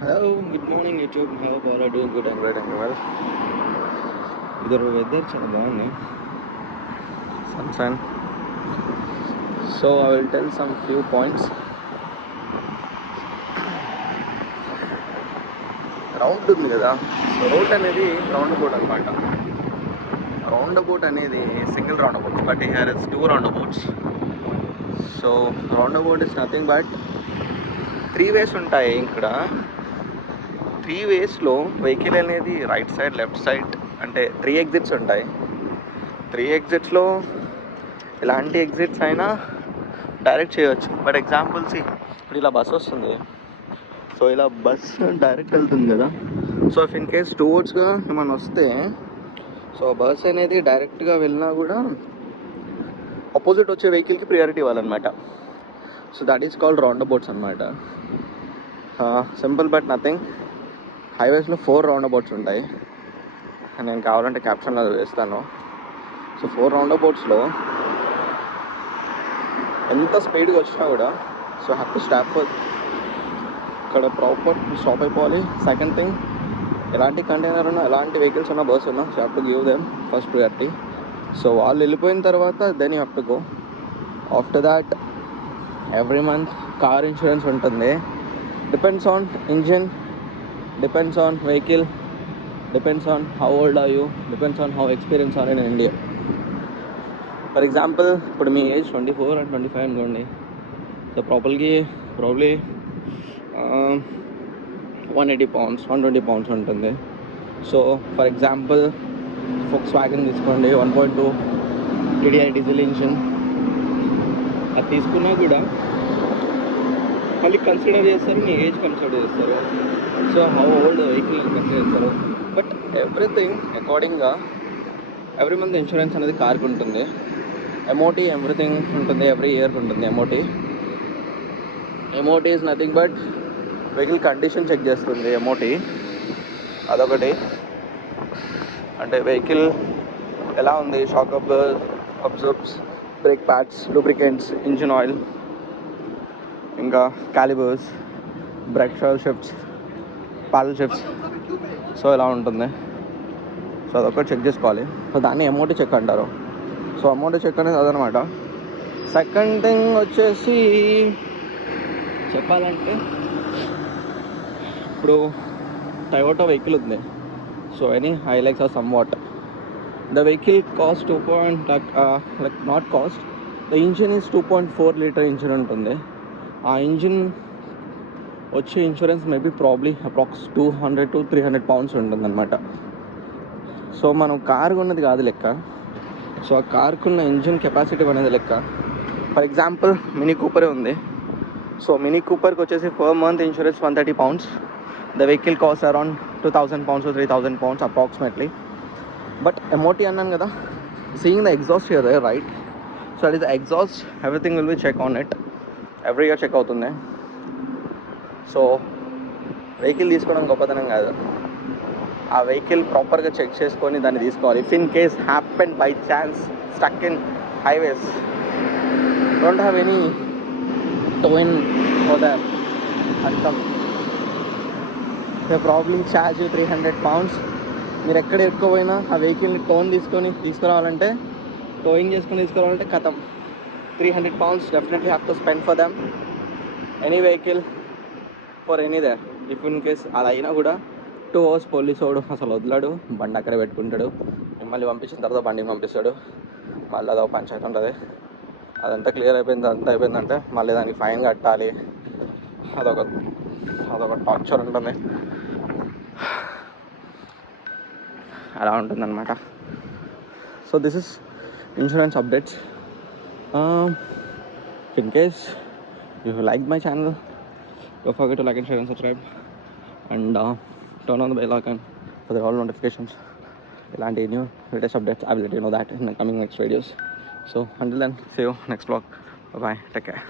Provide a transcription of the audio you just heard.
Hello, good morning YouTube. Hope all are doing good and great and well. Either weather చాలా బాగుంది, sunshine. So I will tell some few points. Round ఉంది కదా, so round అనేది round about అనమాట. Round about అనేది single round about, but here is two round abouts. So round about is nothing but 3 ways ఉంటాయి ఇక్కడ. 3 waysలో వెహికల్ అనేది రైట్ సైడ్ లెఫ్ట్ సైడ్ అంటే 3 exits ఉంటాయి. 3 exitsలో ఎలాంటి ఎగ్జిట్స్ అయినా డైరెక్ట్ చేయవచ్చు. బట్ ఎగ్జాంపుల్స్ ఇప్పుడు ఇలా బస్ వస్తుంది, సో ఇలా బస్ డైరెక్ట్ వెళ్తుంది కదా. సో ఇఫ్ ఇన్ కేస్ టువర్డ్స్గా ఏమైనా వస్తే, సో బస్ అనేది డైరెక్ట్గా వెళ్ళినా కూడా ఆపోజిట్ వచ్చే వెహికల్కి ప్రియారిటీ ఇవ్వాలన్నమాట. So that is called roundabouts అనమాట. Simple but nothing. హైవేస్లో 4 రౌండ్ అబౌట్స్ ఉంటాయి. నేను కావాలంటే క్యాప్షన్లో వేస్తాను. సో 4 రౌండ్ అబౌట్స్లో ఎంత స్పీడ్గా వచ్చినా కూడా సో హ్యావ్ టు స్టాప్ ఇక్కడ ప్రాపర్ స్టాప్ అయిపోవాలి. సెకండ్ థింగ్, ఎలాంటి కంటైనర్ ఉన్నా ఎలాంటి వెహికల్స్ ఉన్నా బస్ ఉన్నా so have to give them first priority. So వాళ్ళు వెళ్ళిపోయిన తర్వాత then you have to go. After that every month car insurance ఉంటుంది. Depends on engine, depends on vehicle, depends on how old are you, depends on how experience are in India. For example ఇప్పుడు మీ age 24 and 25 అనుకోండి. So probably 180 pounds 120 pounds ఉంటుంది. So for example Volkswagen తీసుకోండి, 1.2 TDI diesel engine. అది తీసుకున్నా కూడా మళ్ళీ consider చేస్తారు, మీ ఏజ్ కన్సిడర్ చేస్తారు, so how old vehicle consider చేస్తారు. బట్ ఎవ్రీథింగ్ అకార్డింగ్గా ఎవ్రీ మంత్ ఇన్సూరెన్స్ అనేది కార్కి ఉంటుంది. MOT ఎవ్రీథింగ్ ఉంటుంది, ఎవ్రీ ఇయర్కి ఉంటుంది MOT. MOT is nothing but vehicle condition check చేస్తుంది MOT. అదొకటి. అంటే వెహికల్ ఎలా ఉంది, shock absorbers, brake pads, lubricants, engine oil, ఇంకా calipers, brake shifts, paddle shifts, so ఇలా ఉంటుంది. సో అదొకటి చెక్ చేసుకోవాలి. సో దాన్ని MOT చెక్ అంటారు. సో MOT చెక్ అనేది అదనమాట. సెకండ్ థింగ్ వచ్చేసి చెప్పాలంటే ఇప్పుడు టయోటా వెహికల్ ఉంది. So any Hilux or some what the vehicle cost not cost, the engine is 2.4 liter engine ఉంటుంది. ఆ ఇంజిన్ వచ్చే ఇన్సూరెన్స్ మేబీ ప్రాబ్లీ అప్రాక్స్ 200 to 300 pounds ఉంటుందన్నమాట. సో మనం కారు కొన్నది కాదు లెక్క, సో ఆ కార్కున్న ఇంజిన్ కెపాసిటీ అనేది లెక్క. ఫర్ ఎగ్జాంపుల్ మినీ కూపరే ఉంది. సో మినీ కూపర్కి వచ్చేసి per month insurance 130 pounds. The vehicle cost around 2000 pounds to 3000 pounds approximately. But MOT అన్నాను కదా, seeing the exhaust here right. So that is the exhaust, everything will be check on it. Every year check అవుతుంది. So vehicle తీసుకోవడం గొప్పతనం కాదు, ఆ వెహికల్ ప్రాపర్గా చెక్ చేసుకొని దాన్ని తీసుకోవాలి. If in case happen by chance stuck in highways, don't have any towing for that అర్థం. They probably charge 300 pounds. మీరు ఎక్కడ ఎక్కువైనా ఆ వెహికల్ని తీసుకురావాలంటే టోయింగ్ చేసుకొని తీసుకురావాలంటే కథం 300 pounds definitely have to spend for them. Any vehicle for any they. If in case అలా అయినా కూడా 2 hours పోలీసు వాడు అసలు వదలాడు, బండి అక్కడే పెట్టుకుంటాడు. మిమ్మల్ని పంపించిన తర్వాత బండిని పంపిస్తాడు. మళ్ళీ అదొక పంచాయతీ ఉంటుంది. అదంతా క్లియర్ అయిపోయిందంటే మళ్ళీ దానికి ఫైన్ కట్టాలి. అదొక టార్చర్ ఉంటుంది. అలా ఉంటుందన్నమాట. So this is insurance updates. In case you like my channel, don't forget to like and share and subscribe and turn on the bell icon for the all notifications. Ilanti new latest updates I will let you know that in the coming next videos. So until then, see you next vlog. Bye bye, take care.